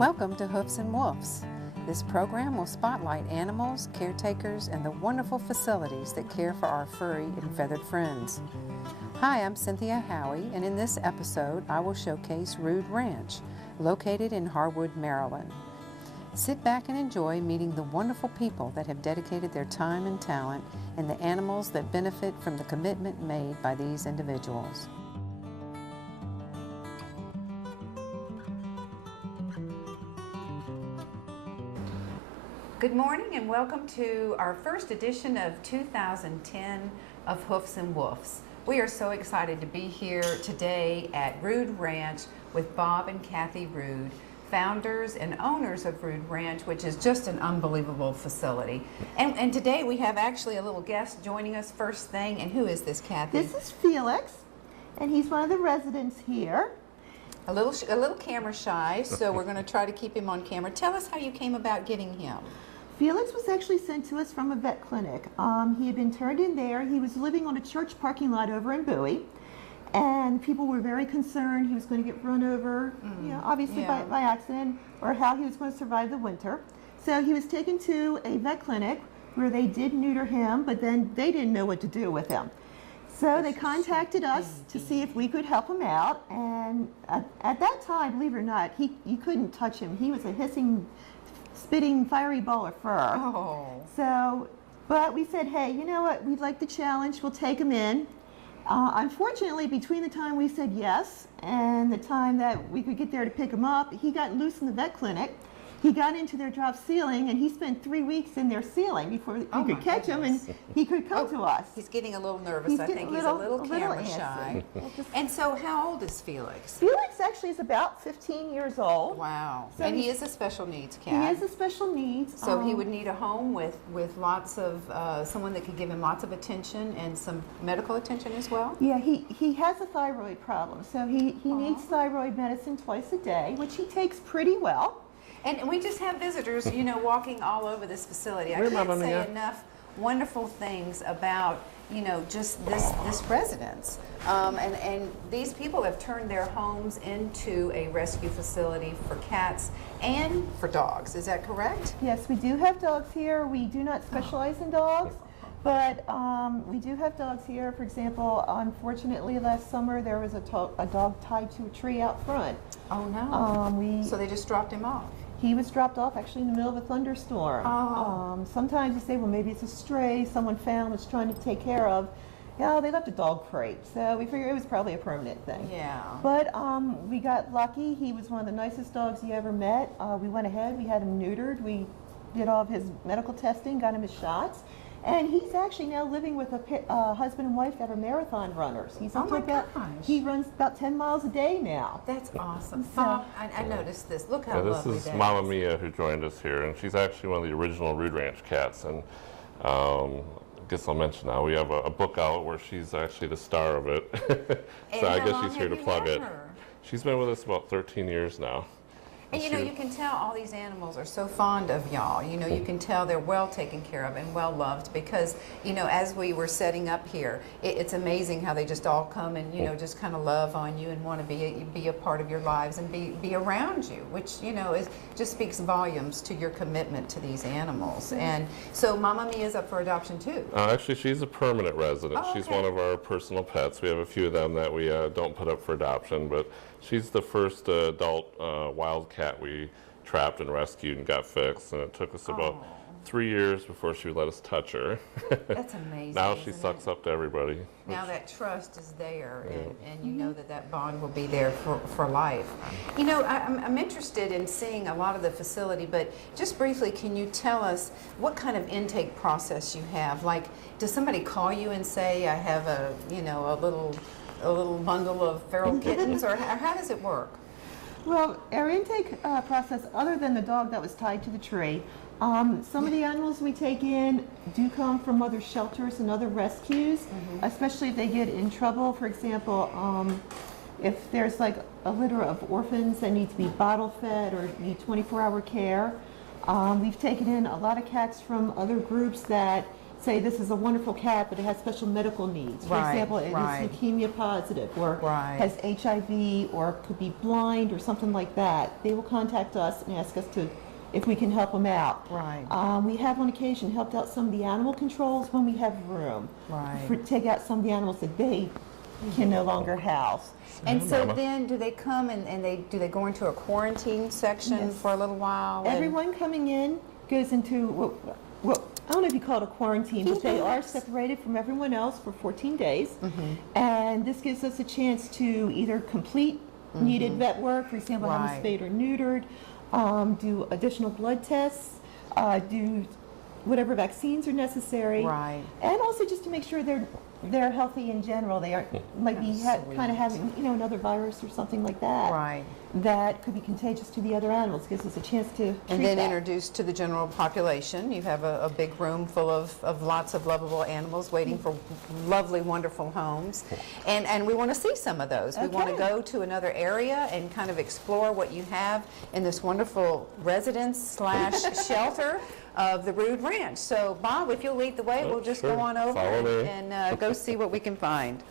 Welcome to Hoofs and Woofs. This program will spotlight animals, caretakers, and the wonderful facilities that care for our furry and feathered friends. Hi, I'm Cynthia Howie, and in this episode I will showcase Rude Ranch, located in Harwood, Maryland. Sit back and enjoy meeting the wonderful people that have dedicated their time and talent and the animals that benefit from the commitment made by these individuals. Good morning and welcome to our first edition of 2010 of Hoofs and Woofs. We are so excited to be here today at Rude Ranch with Bob and Kathy Rude, founders and owners of Rude Ranch, which is just an unbelievable facility. And today we have actually a little guest joining us first thing. And who is this, Kathy? This is Felix, and he's one of the residents here. A little camera shy, so we're going to try to keep him on camera. Tell us how you came about getting him. Felix was actually sent to us from a vet clinic. He had been turned in there. He was living on a church parking lot over in Bowie, and people were very concerned he was going to get run over, obviously by accident, or how he was going to survive the winter. So he was taken to a vet clinic where they did neuter him, but then they didn't know what to do with him. So they contacted us to see if we could help him out, and at that time, believe it or not, you couldn't touch him. He was a hissing, spitting, fiery ball of fur. Oh. So, but we said, hey, you know what, we'd like the challenge, we'll take him in. Unfortunately, between the time we said yes and the time that we could get there to pick him up, he got loose in the vet clinic. He got into their drop ceiling, and he spent 3 weeks in their ceiling before we could catch him, and he could come to us. He's getting a little nervous. I think he's a little camera shy. And so how old is Felix? Felix actually is about 15 years old. Wow. So and he is a special needs cat. He is a special needs. So he would need a home with lots of, someone that could give him lots of attention and some medical attention as well? Yeah, he has a thyroid problem, so he needs thyroid medicine twice a day, which he takes pretty well. And we just have visitors, walking all over this facility. I can't say enough wonderful things about, just this residence. And these people have turned their homes into a rescue facility for cats and for dogs. Is that correct? Yes, we do have dogs here. We do not specialize in dogs, but we do have dogs here. For example, unfortunately, last summer there was a dog tied to a tree out front. Oh, no. So they just dropped him off? He was dropped off actually in the middle of a thunderstorm. Oh. Sometimes you say, well, maybe it's a stray someone found was trying to take care of. Yeah, they left a dog crate, so we figured it was probably a permanent thing. Yeah. But we got lucky. He was one of the nicest dogs you ever met. We went ahead, we had him neutered. We did all of his medical testing, got him his shots. And he's actually now living with a husband and wife that are marathon runners. He's oh my gosh. He runs about 10 miles a day now. That's awesome. So, I noticed this. Look how lovely this is that Mama is. Mia who joined us here, and she's actually one of the original Rude Ranch cats. And I guess I'll mention now, we have a book out where she's actually the star of it. So I guess she's here to plug it. She's been with us about 13 years now. And you can tell all these animals are so fond of y'all. You can tell they're well taken care of and well loved because, as we were setting up here, it's amazing how they just all come and, just kind of love on you and want to be a part of your lives and be around you, which, just speaks volumes to your commitment to these animals. And so Mama Mia is up for adoption too. Actually, she's a permanent resident. Oh, She's okay. one of our personal pets. We have a few of them that we don't put up for adoption, but she's the first adult wild cat we trapped and rescued and got fixed, and it took us about 3 years before she would let us touch her. That's amazing. Now she sucks up to everybody. Now that trust is there, and you know that bond will be there for life. I'm interested in seeing a lot of the facility, but just briefly, can you tell us what kind of intake process you have? Like, does somebody call you and say, I have a little bundle of feral kittens, or how does it work? Well, our intake process, other than the dog that was tied to the tree, some of the animals we take in do come from other shelters and other rescues, especially if they get in trouble. For example, if there's like a litter of orphans that need to be bottle fed or need 24-hour care. We've taken in a lot of cats from other groups that say this is a wonderful cat, but it has special medical needs. For Right, example, it is leukemia positive, or has HIV, or could be blind, or something like that. They will contact us and ask us if we can help them out. Right. We have on occasion helped out some of the animal controls when we have room. Right. Take out some of the animals that they can no longer house. And so then do they come and do they go into a quarantine section for a little while? Everyone coming in goes into what I don't know if you call it a quarantine, but they are separated from everyone else for 14 days. And this gives us a chance to either complete needed vet work, for example, have them spayed or neutered, do additional blood tests, do whatever vaccines are necessary, and also just to make sure they're healthy in general. They aren't like kind of having another virus or something like that. That could be contagious to the other animals. Gives us a chance to and then introduced to the general population. You have a big room full of lots of lovable animals waiting for lovely, wonderful homes, and we want to see some of those. We want to go to another area and kind of explore what you have in this wonderful residence/shelter of the Rood Ranch. So, Bob, if you'll lead the way, we'll just go on over and go see what we can find.